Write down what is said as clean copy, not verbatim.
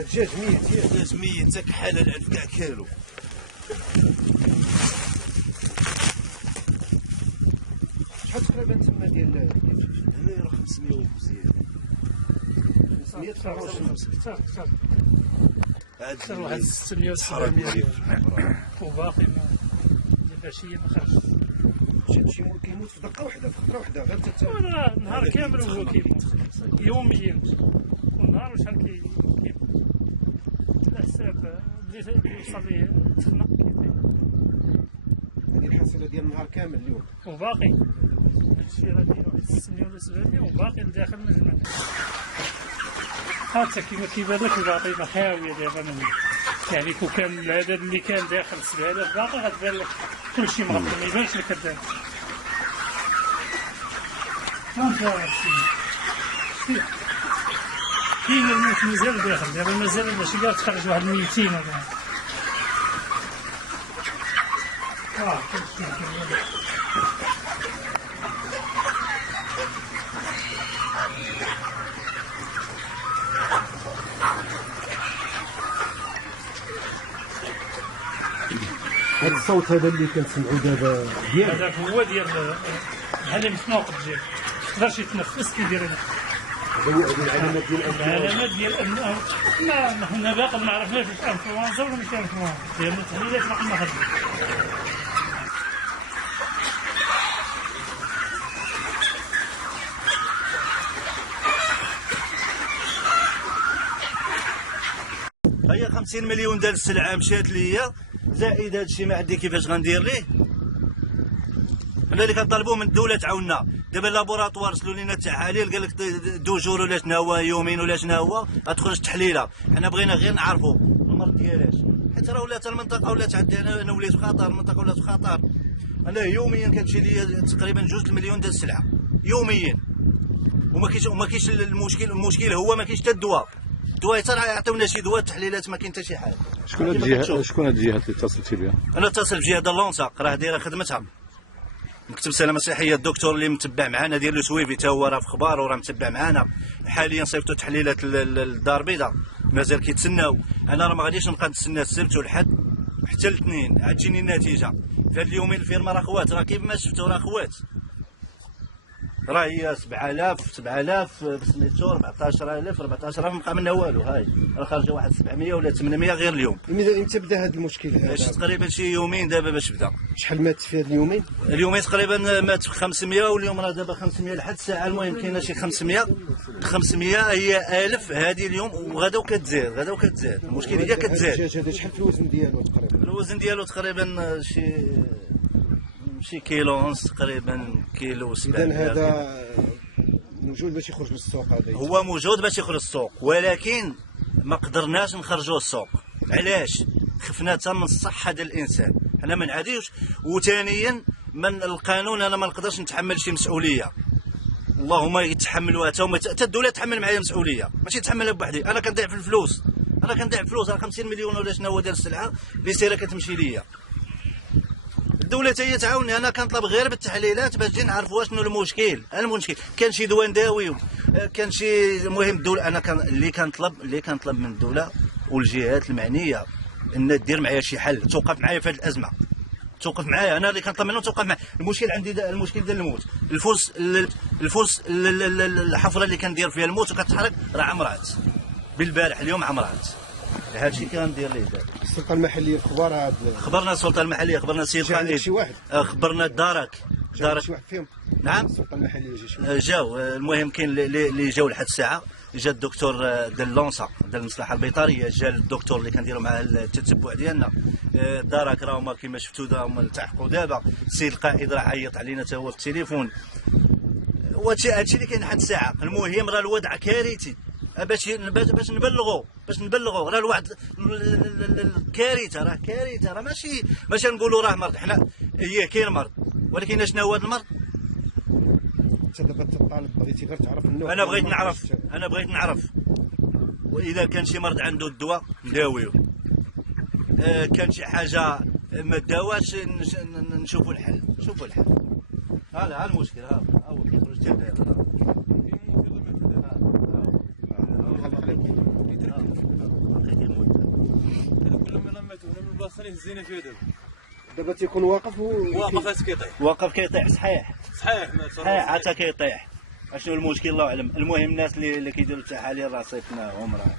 الدجاج ميت الدجاج ميت تكحل 1000 كاع كيلو. شحال تقريبا تما ديال الدجاج؟ هنا راه 500 وزيادة. 500 كثر هاد واحد 600 700 وباقي ما العشيه ما خرجش. شي مول كيموت في دقه واحده في خطره واحده غير راه نهار كامل هو كيموت يوميا، ونهار شحال كيموت على حساب اللي وصل ليه تسنى هذه الحصيله ديال النهار كامل اليوم وباقي هادشي راه داير واحد 600 ولا 700 وباقي لداخل من الجمال. حتى كيما كيبان لك الباطيمه خاويه دابا من يعني كون كان العدد اللي كان داخل 7000 باقي غتبان لك كلشي مغطى ما يبانش لك الدم. كاين الموت مازال داخل دابا مازال ماشي كاع تخرج واحد 200 ولا هذا الصوت هذا اللي كنسمعوا دابا ديال هذاك هو ديال بحال مسنوق الدجاج ميقدرش يتنفس كيدير هذا. هو هذه العلامات ديال العلامات ديال انه ما حنا باقي ما عرفناش واش انفلونزا ولا ماشي انفلونزا لان التحليلات باقي ما خرجوش. هي 50 مليون ديال السلعه مشات ليا، زائد هادشي ما عندي كيفاش غندير ليه. ولا اللي كنطالبوه من الدوله تعاوننا. دابا اللابوراتوار رسلوا لنا التحاليل قال لك 2 جور ولا شنو هو، يومين ولا شنو هو غتخرج التحليله. حنا بغينا غير نعرفوا المرض ديالاش، حيت راه ولات المنطقه ولات عندي انا وليت في خطر، المنطقه ولات في خطر. انا يوميا كتمشي لي تقريبا 2 المليون ديال السلعه يوميا، وما كاينش المشكل هو ما كاينش حتى الدواء. الدواء حتى يعطيونا شي دواء، التحليلات ما كاين حتى شي حاجه. شكون هاد الجهات اللي اتصلتي بها؟ انا اتصل بجهه اللونسا راه دايره خدمتها. مكتب السلامه الصحيه الدكتور اللي متبع معنا ديال لو سويفي تا هو راه في اخبار وراه متبع معنا. حاليا صيفطوا تحليلات للدار البيضاء مازال كيتسناو. انا راه ما غاديش نبقى نتسنى السبت والحد حتى الاثنين عاد تجيني النتيجه. في هاد اليومين الفيرما راه خوات، راه كيف ما شفتوا راه خوات، راه هي 7000 سميتو 14000 مابقى منها والو. هاي راه خارجه واحد 700 ولا 800 غير اليوم. امتى بدا هذا المشكل هذا؟ تقريبا شي يومين دابا باش بدا. شحال مات في هاد اليومين؟ اليومين تقريبا مات 500، واليوم راه دابا 500 لحد الساعه. المهم كاينه شي 500 هي 1000 هذه اليوم، وغدا وكتزاد المشكل هي كتزاد. الدجاج هذا شحال في الوزن ديالو تقريبا؟ الوزن ديالو تقريبا شي كيلو ونص تقريبا، كيلو 700. اذا هذا موجود باش يخرج للسوق. هذا هو موجود باش يخرج للسوق، ولكن ما قدرناش نخرجوه للسوق. علاش؟ خفنا حتى من الصحه ديال الانسان، حنا ما نعاديوش. وثانيا من القانون انا ما نقدرش نتحمل شي مسؤوليه. اللهم يتحملوها حتى الدوله تحمل معايا مسؤوليه، ماشي تحملها بوحدي. انا كنضيع في الفلوس، راه 50 مليون ولا شنو هو ديال السلعه اللي سيره كتمشي ليا. الدوله هي تعاوني، انا كنطلب غير بالتحليلات باش نجي نعرفوا شنو المشكل. كان شي دواء نداويو، كان شي. المهم الدوله انا اللي كنطلب من الدوله والجهات المعنيه ان دير معايا شي حل، توقف معايا في هذه الازمه، توقف معايا. انا اللي كنطلب منهم توقف معايا. المشكل عندي المشكل ديال الموت، الفوس الحفره اللي كندير فيها الموت وكتحرك راه عمرات بالبارح اليوم عمرات. هادشي كندير ليه دابا. السلطه المحليه الاخبار عاد خبرنا السلطه المحليه، خبرنا السيد خالد، شي واحد خبرنا الدارك شي واحد فيهم. نعم السلطه المحليه جا شي واحد. جاو. المهم كاين اللي جاو لحد الساعه. جا الدكتور ديال لونسا ديال المصلحه البيطريه، جا الدكتور اللي كنديروا معاه التتبع ديالنا. الدارك راه هما كما شفتوا هما التحقوا دابا. السيد القائد راه عيط علينا حتى هو في التليفون. هادشي اللي كاين لحد الساعه. المهم راه الوضع كارثي، باش نبلغوا راه الواحد الكارثه، راه كارثه، راه ماشي نقولوا راه مرض. حنا هي كاين مرض، ولكن شنو هو هذا المرض؟ انت دابا تطالب بغيتي غير تعرف النوع. انا بغيت نعرف واذا كان شي مرض عنده الدواء نداويو، كان شي حاجه ما داواش نشوفوا الحل. هذا المشكل. هذا هو كيخرج حتى هزينا فيه دابا. دابا تيكون واقف واقف هاس كيطيح. واقف كيطيح صحيح صحيح حتى كيطيح. اشنو المشكل الله اعلم. المهم الناس اللي كيديروا التحاليل راه صيفناهم راه